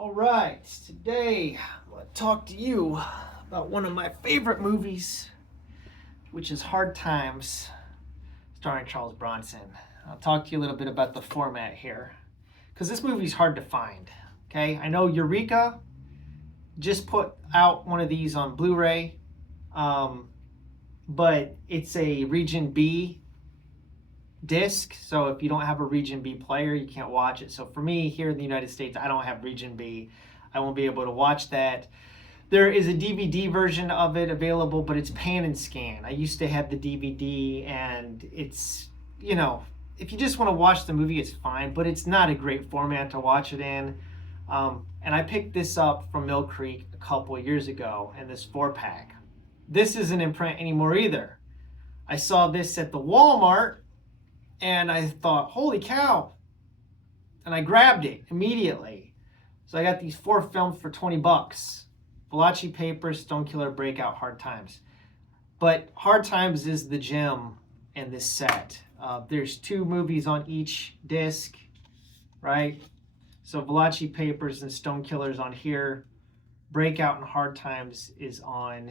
All right, today I'm going to talk to you about one of my favorite movies, which is Hard Times, starring Charles Bronson. I'll talk to you a little bit about the format here, because this movie's hard to find. Okay, I know Eureka just put out one of these on Blu-ray, but it's a Region B disc, so if you don't have a Region B player, you can't watch it. So for me here in the United States, I don't have Region B. I won't be able to watch that. There is a DVD version of it available, but it's pan and scan. I used to have the DVD, and it's, if you just want to watch the movie, it's fine, but it's not a great format to watch it in. And I picked this up from Mill Creek a couple of years ago in this 4-pack. This isn't in print anymore either. I saw this at the Walmart, and I thought, holy cow. And I grabbed it immediately. So I got these 4 films for $20. Valachi Papers, Stone Killer, Breakout, Hard Times. But Hard Times is the gem in this set. There's 2 movies on each disc, right? So Valachi Papers and Stone Killer's on here. Breakout and Hard Times is on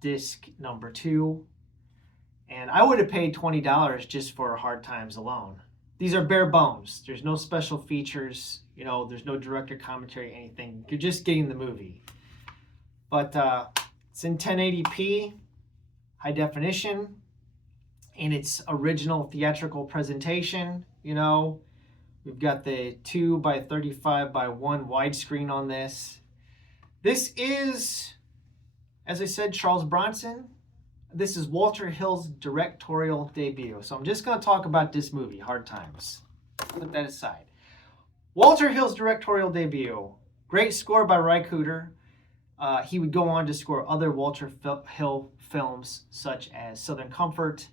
disc number 2. And I would have paid $20 just for Hard Times alone. These are bare bones. There's no special features. There's no director commentary, anything. You're just getting the movie. But it's in 1080p, high definition, in its original theatrical presentation. We've got the 2x35x1 widescreen on this. This is, as I said, Charles Bronson. This is Walter Hill's directorial debut. So I'm just going to talk about this movie, Hard Times. Put that aside. Walter Hill's directorial debut. Great score by Ry Cooder. He would go on to score other Walter Hill films, such as Southern Comfort,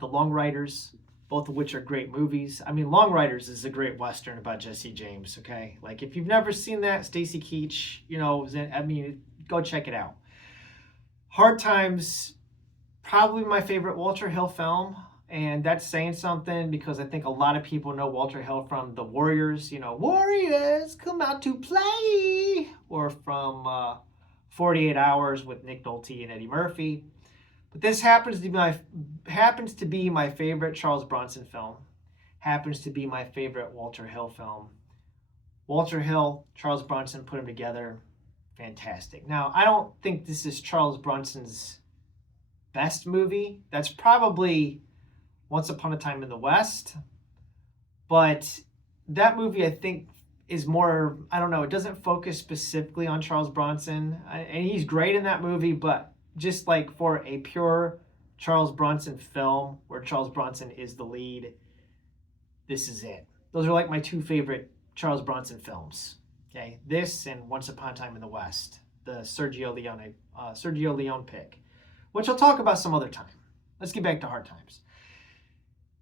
The Long Riders, both of which are great movies. I mean, Long Riders is a great Western about Jesse James, okay? Like, if you've never seen that, Stacy Keach, go check it out. Hard Times, probably my favorite Walter Hill film, and that's saying something because I think a lot of people know Walter Hill from The Warriors, Warriors come out to play, or from 48 Hours with Nick Nolte and Eddie Murphy. But this happens to be my favorite Charles Bronson film, happens to be my favorite Walter Hill film. Walter Hill, Charles Bronson, put them together, fantastic. Now, I don't think this is Charles Bronson's best movie. That's probably Once Upon a Time in the West. But that movie, I think, is more, I don't know, it doesn't focus specifically on Charles Bronson. And he's great in that movie, but just like for a pure Charles Bronson film where Charles Bronson is the lead, this is it. Those are like my 2 favorite Charles Bronson films. Okay, this and Once Upon a Time in the West, the Sergio Leone pick, which I'll talk about some other time. Let's get back to Hard Times.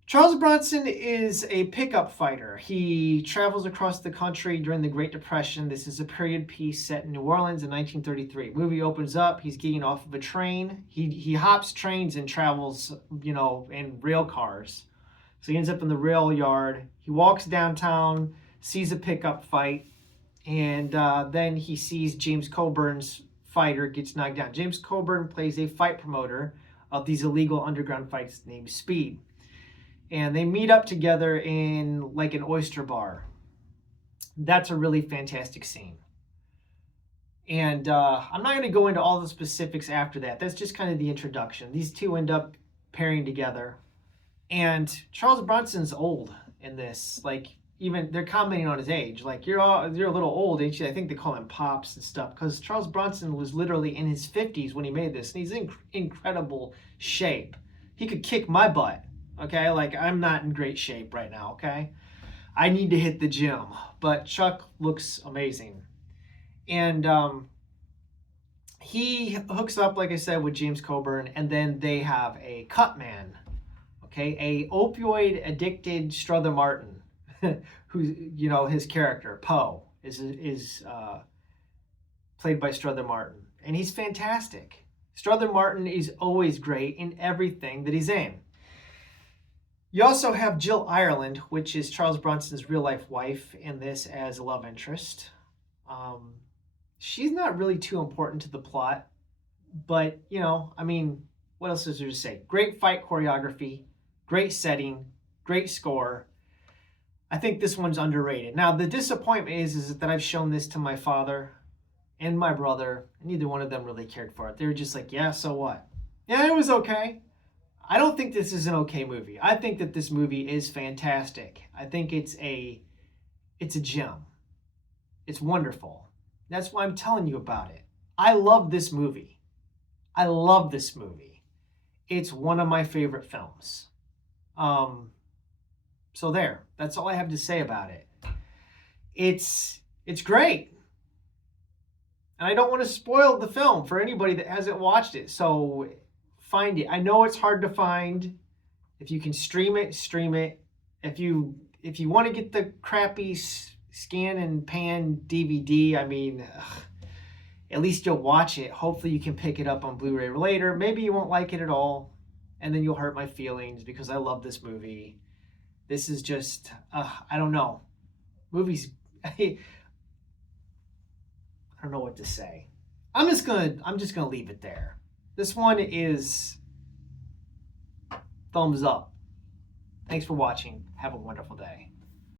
Charles Bronson is a pickup fighter. He travels across the country during the Great Depression. This is a period piece set in New Orleans in 1933. Movie opens up. He's getting off of a train. He hops trains and travels, in rail cars. So he ends up in the rail yard. He walks downtown, sees a pickup fight, and then he sees James Coburn's fighter gets knocked down. James Coburn plays a fight promoter of these illegal underground fights named Speed. And they meet up together in like an oyster bar. That's a really fantastic scene. And I'm not going to go into all the specifics after that. That's just kind of the introduction. These 2 end up pairing together. And Charles Bronson's old in this. Like, even they're commenting on his age. Like, you're a little old, ain't you? I think they call him Pops and stuff. Because Charles Bronson was literally in his 50s when he made this. And he's in incredible shape. He could kick my butt. Okay, like, I'm not in great shape right now, okay? I need to hit the gym, but Chuck looks amazing. And he hooks up, like I said, with James Coburn, and then they have a cut man, okay? A opioid-addicted Strother Martin, who, his character, Poe, is played by Strother Martin. And he's fantastic. Strother Martin is always great in everything that he's in. You also have Jill Ireland, which is Charles Bronson's real-life wife in this as a love interest. She's not really too important to the plot, but you know, I mean, what else is there to say? Great fight choreography, great setting, great score. I think this one's underrated. Now, the disappointment is that I've shown this to my father and my brother, and neither one of them really cared for it. They were just like, yeah, so what? Yeah, it was okay. I don't think this is an okay movie. I think that this movie is fantastic. I think it's a gem. It's wonderful. That's why I'm telling you about it. I love this movie. I love this movie. It's one of my favorite films. So there. That's all I have to say about it. It's great. And I don't want to spoil the film for anybody that hasn't watched it. So find it. I know it's hard to find. If you can stream it, stream it. If you want to get the crappy scan and pan DVD, I mean, at least you'll watch it. Hopefully you can pick it up on Blu-ray later. Maybe you won't like it at all, and then you'll hurt my feelings because I love this movie. This is just, I don't know. Movies, I don't know what to say. I'm just gonna leave it there. This one is thumbs up. Thanks for watching. Have a wonderful day.